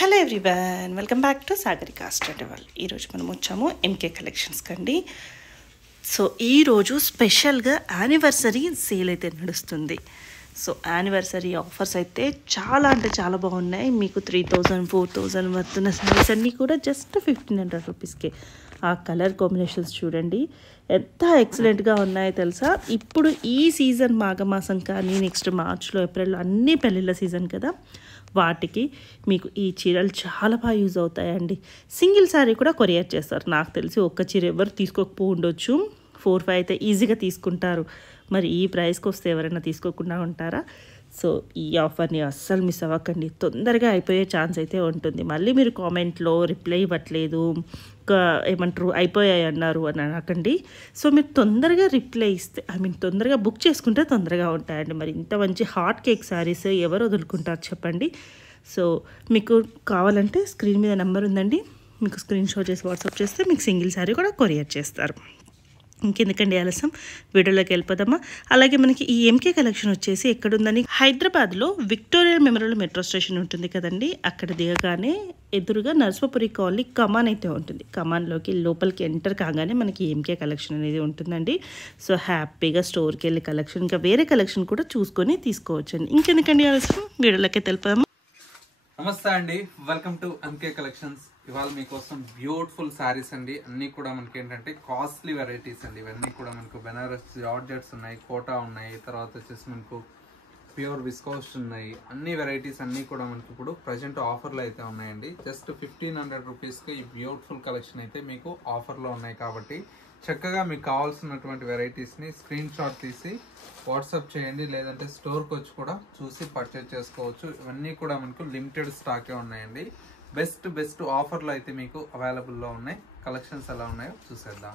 Hello everyone, welcome back to Sagarika travel. ఈరోజు మనం వచ్చాము ఎంకే కలెక్షన్స్ కండి. సో ఈరోజు స్పెషల్గా యానివర్సరీ సేల్ అయితే నడుస్తుంది. సో యానివర్సరీ ఆఫర్స్ అయితే చాలా అంటే చాలా బాగున్నాయి. మీకు 3000 4000 వస్తున్న సారీస్ అన్నీ కూడా జస్ట్ 1500 రూపీస్కే. ఆ కలర్ కాంబినేషన్స్ చూడండి ఎంత ఎక్సలెంట్గా ఉన్నాయో తెలుసా. ఇప్పుడు ఈ సీజన్ మాఘమాసం కానీ నెక్స్ట్ మార్చ్లో ఏప్రిల్లో అన్ని పెళ్ళిళ్ళ సీజన్ కదా, వాటికి మీకు ఈ చీరలు చాలా బాగా యూజ్ అవుతాయండి. సింగిల్ శారీ కూడా కొరియర్ చేస్తారు. నాకు తెలిసి ఒక్క చీర ఎవరు తీసుకోకపో ఉండొచ్చు, 4-5 అయితే ఈజీగా తీసుకుంటారు. మరి ఈ ప్రైస్కి వస్తే ఎవరైనా తీసుకోకుండా ఉంటారా? సో ఈ ఆఫర్ని అస్సలు మిస్ అవ్వకండి. తొందరగా అయిపోయే ఛాన్స్ అయితే ఉంటుంది. మళ్ళీ మీరు కామెంట్లో రిప్లై ఇవ్వట్లేదు, ఏమంటారు అయిపోయాయి అన్నారు అని అనకండి. సో మీరు తొందరగా రిప్లై ఇస్తే తొందరగా బుక్ చేసుకుంటే తొందరగా ఉంటాయండి. మరి ఇంత మంచి హాట్ కేక్ శారీస్ ఎవరు వదులుకుంటారు చెప్పండి. సో మీకు కావాలంటే స్క్రీన్ మీద నెంబర్ ఉందండి, మీకు స్క్రీన్ షాట్ చేసి వాట్సాప్ చేస్తే మీకు సింగిల్ శారీ కూడా కొరియర్ చేస్తారు. ఇంకెందుకండి ఆలస్యం, వీడియోలోకి వెళ్ళిపోదామా. అలాగే మనకి ఈ ఎంకే కలెక్షన్ వచ్చేసి ఎక్కడుందని, హైదరాబాద్లో విక్టోరియా మెమోరియల్ మెట్రో స్టేషన్ ఉంటుంది కదండి, అక్కడ దిగగానే ఎదురుగా నర్సపురి కాలనీ కమాన్ అయితే ఉంటుంది. కమాన్లోకి లోపలికి ఎంటర్ కాగానే మనకి ఎంకే కలెక్షన్ అనేది ఉంటుందండి. సో హ్యాపీగా స్టోర్కి వెళ్ళి కలెక్షన్, ఇంకా వేరే కలెక్షన్ కూడా చూసుకొని తీసుకోవచ్చండి. ఇంకెందుకండి ఆలస్యం, వీడియోలోకి వెళ్ళిపోదామా. నమస్తే అండి, వెల్కమ్ టు ఎంకే కలెక్షన్స్. ఇవాళ మీకోసం బ్యూటిఫుల్ శారీస్ అండి. అన్ని కూడా మనకి ఏంటంటే కాస్ట్లీ వెరైటీస్ అండి. ఇవన్నీ కూడా మనకు బెనారస్ జార్జెట్స్ ఉన్నాయి, కోటా ఉన్నాయి, తర్వాత వచ్చేసి మనకు ప్యూర్ విస్కోస్ ఉన్నాయి. అన్ని వెరైటీస్ అన్ని కూడా మనకి ఇప్పుడు ప్రజెంట్ ఆఫర్లో అయితే ఉన్నాయండి. జస్ట్ 1500 రూపీస్కి ఈ బ్యూటిఫుల్ కలెక్షన్ అయితే మీకు ఆఫర్లో ఉన్నాయి. కాబట్టి చక్కగా మీకు కావాల్సినటువంటి వెరైటీస్ని స్క్రీన్ షాట్ తీసి వాట్సాప్ చేయండి, లేదంటే స్టోర్కి వచ్చి కూడా చూసి పర్చేజ్ చేసుకోవచ్చు. ఇవన్నీ కూడా మనకు లిమిటెడ్ స్టాకే ఉన్నాయండి. బెస్ట్ ఆఫర్లు అయితే మీకు అవైలబుల్లో ఉన్నాయి. కలెక్షన్స్ ఎలా ఉన్నాయో చూసేద్దాం.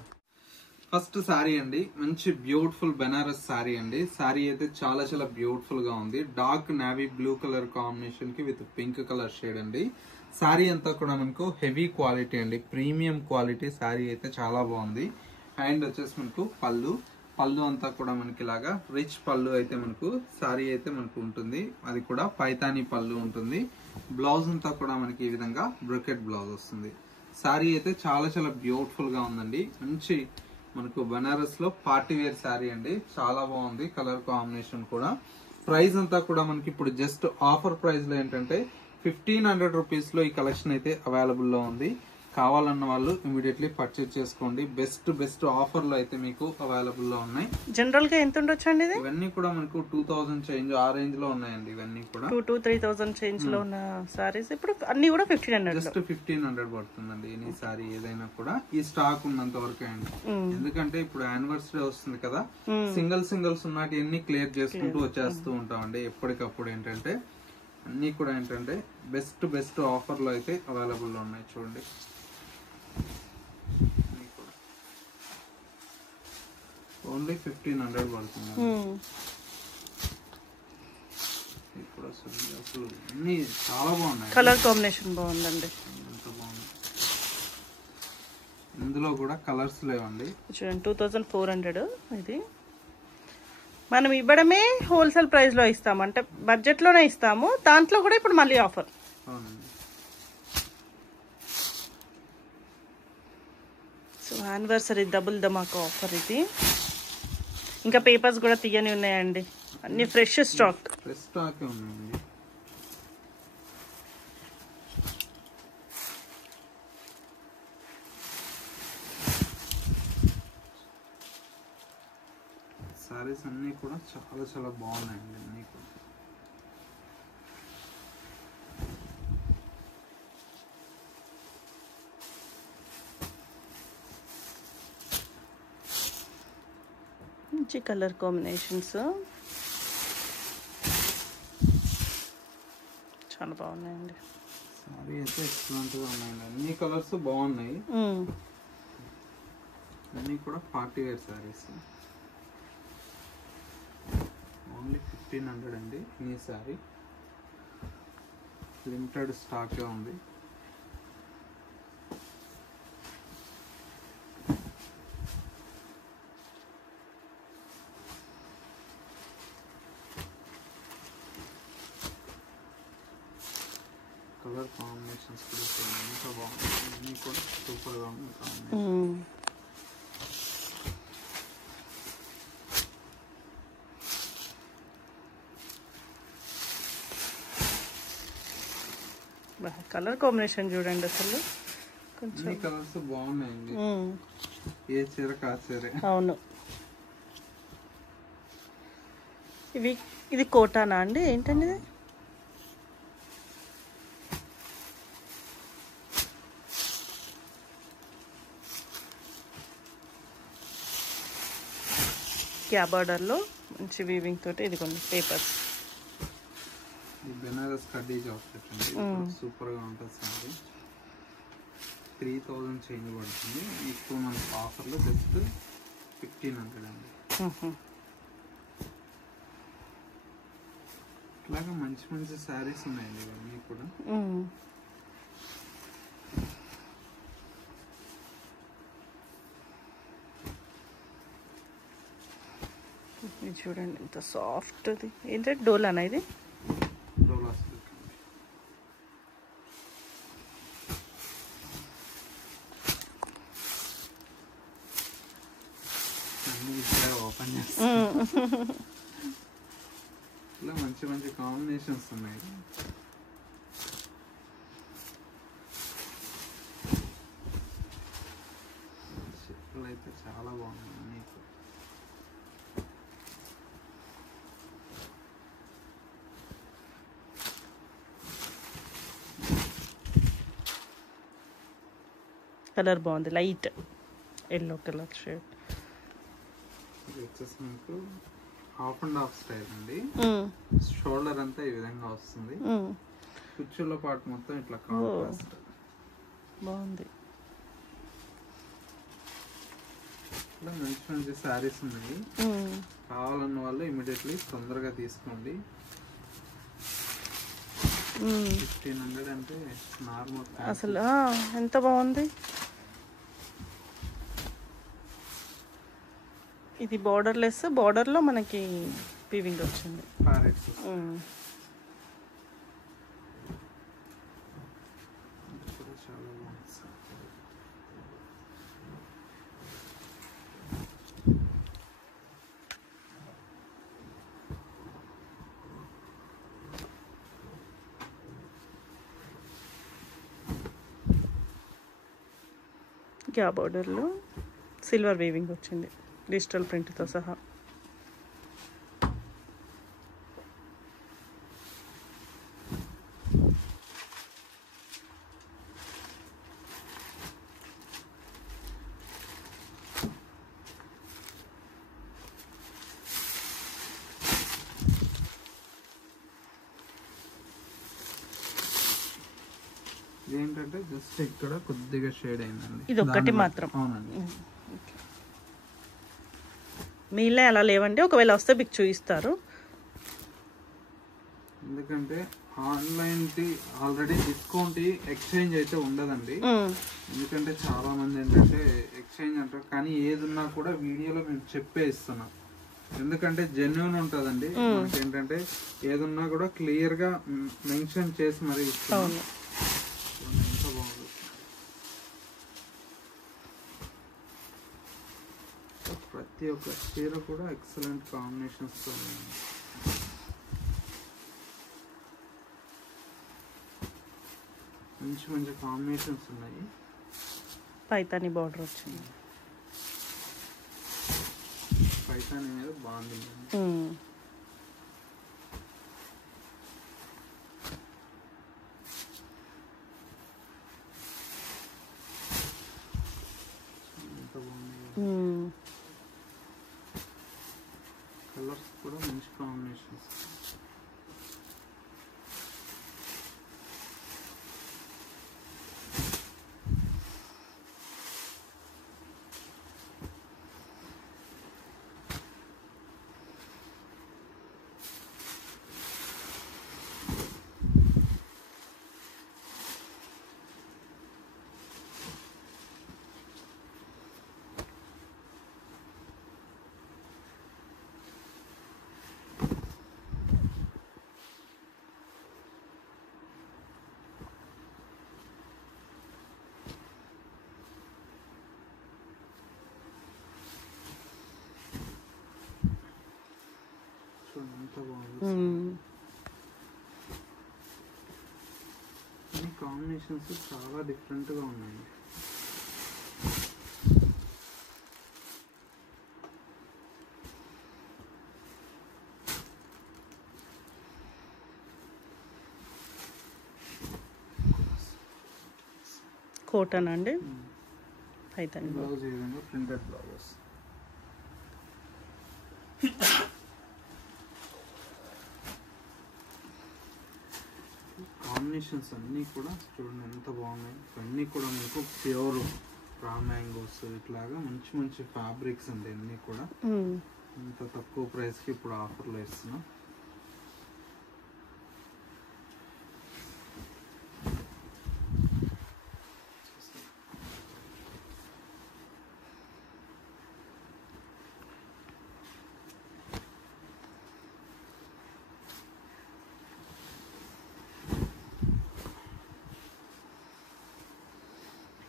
ఫస్ట్ శారీ అండి, మంచి బ్యూటిఫుల్ బెనారస్ శారీ అండి. శారీ అయితే చాలా చాలా బ్యూటిఫుల్ గా ఉంది. Dark navy blue colour combination కి విత్ పింక్ కలర్ షేడ్ అండి. శారీ అంతా కూడా మనకు హెవీ క్వాలిటీ అండి, ప్రీమియం క్వాలిటీ శారీ అయితే చాలా బాగుంది. అండ్ వచ్చేసి మనకు పళ్ళు అంతా కూడా మనకి ఇలాగా రిచ్ పళ్ళు అయితే మనకు శారీ అయితే మనకు ఉంటుంది. అది కూడా పైతానీ పళ్ళు ఉంటుంది. బ్లౌజ్ అంతా కూడా మనకి ఈ విధంగా బ్రొకెట్ బ్లౌజ్ వస్తుంది. శారీ అయితే చాలా చాలా బ్యూటిఫుల్ గా ఉందండి. మంచి మనకు బనారస్ లో పార్టీ వేర్ శారీ అండి, చాలా బాగుంది. కలర్ కాంబినేషన్ కూడా. ప్రైస్ అంతా కూడా మనకి ఇప్పుడు జస్ట్ ఆఫర్ ప్రైస్ లో ఏంటంటే 1500 రూపీస్ లో ఈ కలెక్షన్ అయితే అవైలబుల్ లో ఉంది. కావాలన్న వాళ్ళు ఇమీడియట్లీ పర్చేజ్ చేసుకోండి. బెస్ట్ ఆఫర్ లో అయితే మీకు అవైలబుల్ లో ఉన్నాయి. జనరల్ గా ఎంత ఉండొచ్చు అండి? ఇవన్నీ కూడా మనకు 2000 చేంజ్ ఆ రేంజ్ లో ఉన్నాయండి. ఇవన్నీ కూడా 2,000-3,000 చేంజ్ లో ఉన్న సారీస్ ఇప్పుడు అన్ని కూడా 1500, జస్ట్ 1500 పడుతుందండి. ఎనీ సారీ ఏదైనా కూడా ఈ స్టాక్ ఉన్నంత వరకు అండి. ఎందుకంటే ఇప్పుడు యానివర్సరీ వస్తుంది కదా, సింగిల్స్ ఉన్నట్టు ఎన్ని క్లియర్ చేసుకుంటూ వచ్చేస్తూ ఉంటామండి. ఎప్పటికప్పుడు ఏంటంటే అన్ని కూడా ఏంటంటే బెస్ట్ ఆఫర్ లో అయితే అవైలబుల్ లో ఉన్నాయి. చూడండి, ఓన్లీ 1500 పడుతుంది. ఇప్పుడు అసలు అన్ని చాలా బాగున్నాయి. కలర్ కాంబినేషన్ బాగుందండి, ఎంత బాగుంది. ఇందులో కూడా కలర్స్ లేవండి. చూడండి 2400. ఇది మనం ఇవ్వడమే హోల్సేల్ ప్రైస్ లో ఇస్తాము, అంటే బడ్జెట్ లోనే ఇస్తాము. దాంట్లో కూడా ఇప్పుడు మళ్ళీ ఆఫర్. అవునండి. సో యానివర్సరీ డబుల్ ధమాకా ఆఫర్ ఇది. ఇంకా పేపర్స్ కూడా తీయని ఉన్నాయండి, అన్ని ఫ్రెష్ స్టాక్ ఉన్నాయండి. సారీస్ అన్ని కూడా చాలా చాలా బాగున్నాయండి. అన్ని కూడా మంచి కలర్ కాంబినేషన్స్ చాలా బాగున్నాయండి. సారీ అయితే ఎక్సలెంట్ గా ఉన్నాయండి. అన్ని కలర్స్ బాగున్నాయి. అన్ని కూడా పార్టీ వేర్ సారీస్. ఓన్లీ 1500 అండి. ఈ సారీ లిమిటెడ్ స్టాక్ ఉంది. కలర్ కాంబినేషన్స్ కూడా ఎంత బాగుంది, అన్నీ కూడా సూపర్గా ఉంది కాంబినేషన్. కలర్ కాంబినేషన్ చూడండి అసలు కొంచెం కలర్స్ బాగున్నాయండి, ఏ చీర కాచీరే. అవును. ఇది కోటానా అండి, ఏంటండి ఇది? క్యా బార్డర్లో మంచి వీవింగ్ తోటి ఇది కొన్ని పేపర్స్. బెనారస్ కడ్డీ జాకెట్ అండి, సూపర్గా ఉంటుంది సారీ. 3000 చేంజ్ పడుతుంది. ఇప్పుడు మనకి ఆఫర్లో జస్ట్ 1500 అండి. ఇట్లాగా మంచి మంచి శారీస్ ఉన్నాయండి ఇవన్నీ కూడా. ఇది చూడండి ఎంత సాఫ్ట్. ఇది ఏంటంటే డోలానా? ఇది డోలా సిల్క్ అన్ని ఓపెన్ చేస్తాం. ఇలా మంచి మంచి కాంబినేషన్స్ ఉన్నాయి. చెప్పులు అయితే చాలా బాగున్నాయి మీకు. కలర్ బాగుంది, లైట్ ఎల్లో కలర్ షేడ్. ఇది వచ్చేసి మీకు హాఫ్ అండ్ హాఫ్ స్టైల్ అండి. షోల్డర్ అంతా ఈ విధంగా వస్తుంది, కుచ్చుల పాటు మొత్తం ఇట్లా కాంట్రాస్ట్ బాగుంది. ఇట్లా మంచి మంచి శారీస్ ఉన్నాయి. కావాలన్న వాళ్ళు ఇమీడియట్లీ తొందరగా తీసుకోండి. 1500 అంటే నార్మల్ అసలు ఎంత బాగుంది. ఇది బార్డర్లెస్, బార్డర్లో మనకి వీవింగ్ వచ్చింది. క్యా బార్డర్లో సిల్వర్ వీవింగ్ వచ్చింది డిజిటల్ ప్రింట్తో సహా. ఏంటంటే జస్ట్ ఇక్కడ కొద్దిగా షేడ్ అయిందండి, ఇది ఒక్కటి మాత్రం. అవునండి, మీలే అలా లేవండి, ఒకవేళ వస్తే మీకు చూపిస్తారు. ఎందుకంటే ఆన్లైన్ ఆల్రెడీ డిస్కౌంట్ ఎక్స్చేంజ్ అయితే ఉండదండి. ఎందుకంటే చాలా మంది ఏంటంటే ఎక్స్చేంజ్ అంటారు, కానీ ఏది ఉన్నా కూడా వీడియోలో మేము చెప్పే ఇస్తున్నాం. ఎందుకంటే జెన్యున్ ఉంటుందండి. మనకి ఏంటంటే ఏదున్నా కూడా క్లియర్ గా మెన్షన్ చేసి మరీ ఇస్తున్నాం. ఎంత బాగుంది. ప్రతి ఒక్క చీర కూడా ఎక్సలెంట్ కాంబినేషన్స్ తో ఉన్నాయి. మంచి మంచి కాంబినేషన్స్ ఉన్నాయి. పైతాని బార్డర్ వచ్చింది, పైతాని మీద బాగుంది. కలర్స్ కూడా మంచి కాంబినేషన్స్. ఎంత బాగుంది. ఈ కాంబినేషన్స్ చాలా డిఫరెంట్గా ఉన్నాయి. కాటన్ అండి, పైతాని బ్లౌజ్ ఈ విధంగా ప్రింటెడ్ బ్లౌజెస్. కాంబినేషన్స్ అన్నీ కూడా చూడండి ఎంత బాగున్నాయి. ఇవన్నీ కూడా మీకు ప్యూర్ రా మ్యాంగోస్ ఇట్లాగా మంచి మంచి ఫ్యాబ్రిక్స్ అండి. అన్నీ కూడా ఇంత తక్కువ ప్రైస్కి ఇప్పుడు ఆఫర్లో ఇస్తున్నాం.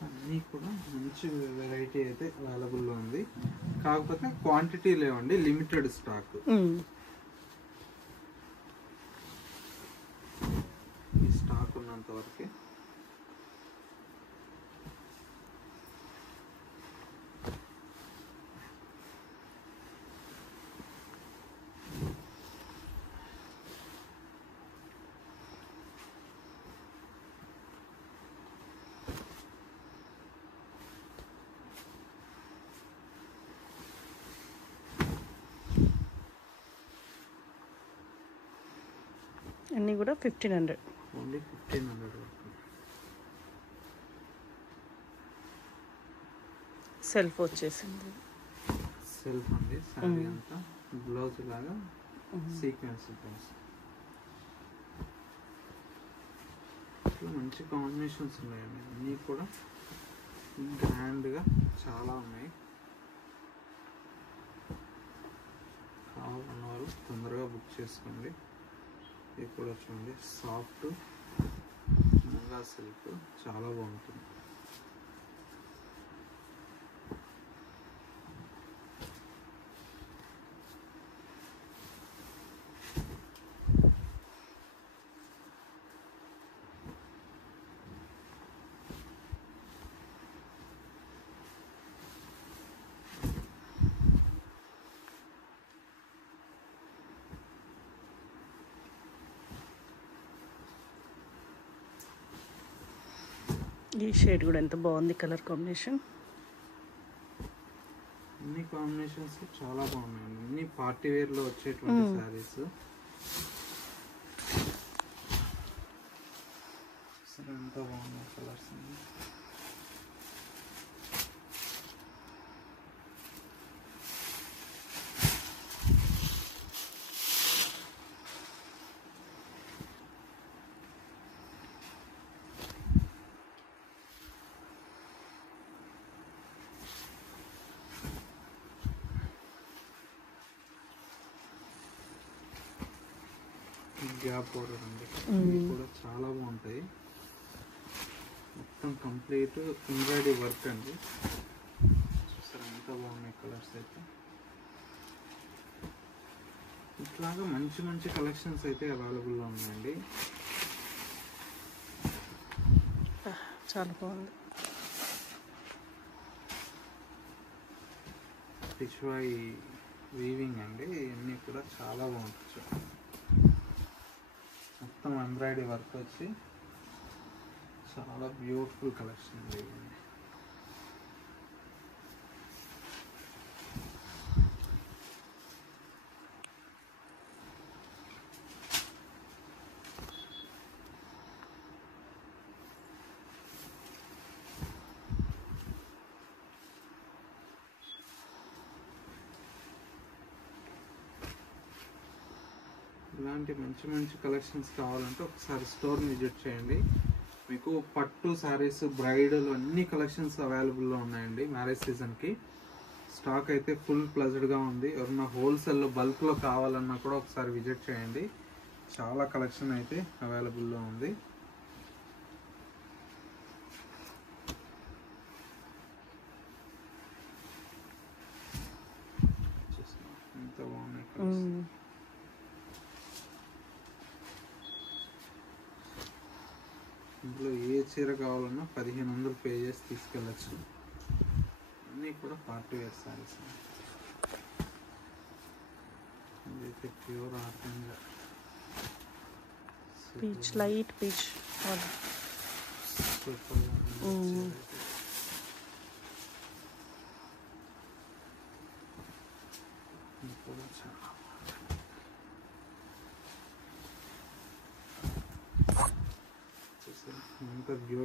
అన్నీ కూడా మంచి వెరైటీ అయితే అవైలబుల్లో ఉంది. కాకపోతే క్వాంటిటీ లేవండి, లిమిటెడ్ స్టాక్. ఈ స్టాక్ ఉన్నంత వరకే. అన్నీ కూడా 1500. ఓన్లీ 1500 వరకు. సెల్ఫ్ వచ్చేసింది. సెల్ఫ్ అండి. సారీ అంతా బ్లౌజ్ లాగా సీక్వెన్స్ బ్లౌజ్. ఇట్లా మంచి కాంబినేషన్స్ ఉన్నాయండి. అన్నీ కూడా గ్రాండ్గా చాలా ఉన్నాయి. కావాలన్నవారు తొందరగా బుక్ చేసుకోండి. ఇది కూడా చూడండి, సాఫ్ట్ ముంగా సిల్క్ చాలా బాగుంటుంది. ఈ షేడ్ కూడా ఎంత బాగుంది, కలర్ కాంబినేషన్. అన్ని కాంబినేషన్స్ చాలా బాగున్నాయండి. అన్ని పార్టీ వేర్లో వచ్చేటువంటి శారీస్. ఎంత బాగున్నాయి కలర్స్. గ్యాప్ బోర్డర్ అండి. ఇవి కూడా చాలా బాగుంటాయి. మొత్తం కంప్లీట్ ఎంబ్రాయిడరీ వర్క్ అండి. చూసారా ఎంత బాగున్నాయి కలర్స్ అయితే. ఇట్లాగా మంచి మంచి కలెక్షన్స్ అయితే అవైలబుల్లో ఉన్నాయండి. చాలా బాగుంది. పిచ్వాయి వీవింగ్ అండి. ఇవన్నీ కూడా చాలా బాగుంటుంది. మొత్తం ఎంబ్రాయిడరీ వర్క్ వచ్చి చాలా బ్యూటిఫుల్ కలెక్షన్ అండి. ఇలాంటి మంచి మంచి కలెక్షన్స్ కావాలంటే ఒకసారి స్టోర్ని విజిట్ చేయండి. మీకు పట్టు శారీస్, బ్రైడల్ అన్ని కలెక్షన్స్ అవైలబుల్లో ఉన్నాయండి. మ్యారేజ్ సీజన్కి స్టాక్ అయితే ఫుల్ ప్లజ్డ్గా ఉంది. ఎవరన్నా హోల్సేల్లో బల్క్లో కావాలన్నా కూడా ఒకసారి విజిట్ చేయండి. చాలా కలెక్షన్ అయితే అవైలబుల్లో ఉంది. ఎంత బాగున్నాయి కలెక్షన్. ఇందులో ఏ చీర కావాలన్నా 1500 పే చేసి తీసుకెళ్ళచ్చు. అన్నీ కూడా పార్టీ వేర్ శారీస్. ఇదైతే pure organza, peach, light peach.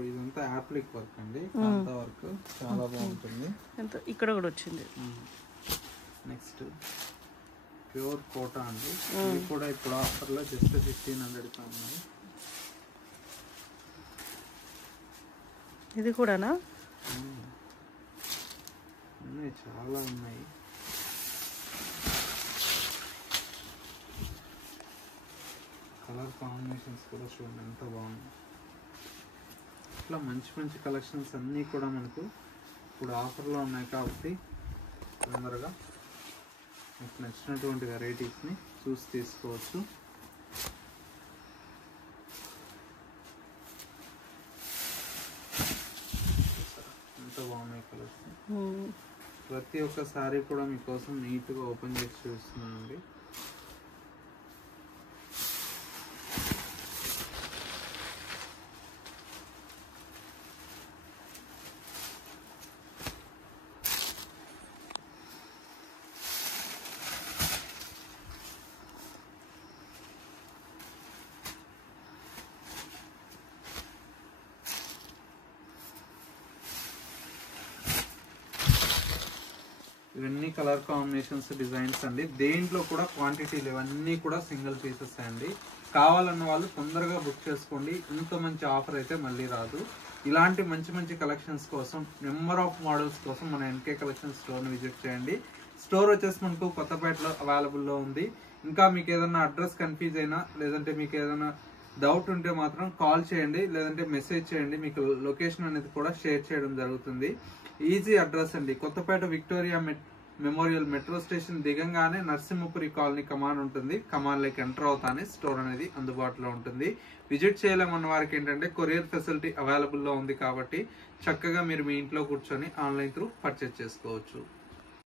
ఇదంతా యాప్లిక్ వర్క్ అండి, కాంతా వర్క్ చాలా బాగుంటుంది. ఇక్కడ కూడా వచ్చింది. నెక్స్ట్ ప్యూర్ కోటా అండి, ఇది కూడా ఇప్పుడు ఆఫర్లో జస్ట్ 1500 ఉన్నాయి. ఇది కూడానా? ఉన్నాయి, చాలా ఉన్నాయి. కలర్ కాంబినేషన్స్ కూడా చూడండి ఎంత బాగున్నాయి. ఇట్లా మంచి మంచి కలెక్షన్స్ అన్నీ కూడా మనకు ఇప్పుడు ఆఫర్లో ఉన్నాయి కాబట్టి తొందరగా మీకు నచ్చినటువంటి వెరైటీస్ని చూసి తీసుకోవచ్చు. ఎంత బాగున్నాయి కలర్స్. ప్రతి ఒక్క సారీ కూడా మీకోసం నీట్గా ఓపెన్ చేసి చూస్తున్నానండి. ఇవన్నీ కలర్ కాంబినేషన్స్, డిజైన్స్ అండి. దేంట్లో కూడా క్వాంటిటీలు ఇవన్నీ కూడా సింగిల్ పీసెస్ అండి. కావాలన్న వాళ్ళు తొందరగా బుక్ చేసుకోండి. ఇంత మంచి ఆఫర్ అయితే మళ్ళీ రాదు. ఇలాంటి మంచి మంచి కలెక్షన్స్ కోసం, నెంబర్ ఆఫ్ మోడల్స్ కోసం మన ఎన్కే కలెక్షన్ స్టోర్ని విజిట్ చేయండి. స్టోర్ వచ్చేసి మనకు కొత్తపేటలో అవైలబుల్లో ఉంది. ఇంకా మీకు ఏదైనా అడ్రస్ కన్ఫ్యూజ్ అయినా, లేదంటే మీకు ఏదైనా డౌట్ ఉంటే మాత్రం కాల్ చేయండి, లేదంటే మెసేజ్ చేయండి. మీకు లొకేషన్ అనేది కూడా షేర్ చేయడం జరుగుతుంది. ఈజీ అడ్రస్ అండి, Kothapet Victoria memorial metro station దిగంగానే నరసింహపురి కాలనీ కమాన్ ఉంటుంది. కమాన్లోకి ఎంటర్ అవుతానే స్టోర్ అనేది అందుబాటులో ఉంటుంది. విజిట్ చేయలేమన్న వారికి ఏంటంటే కొరియర్ ఫెసిలిటీ అవైలబుల్లో ఉంది కాబట్టి చక్కగా మీరు మీ ఇంట్లో కూర్చొని ఆన్లైన్ త్రూ పర్చేజ్ చేసుకోవచ్చు.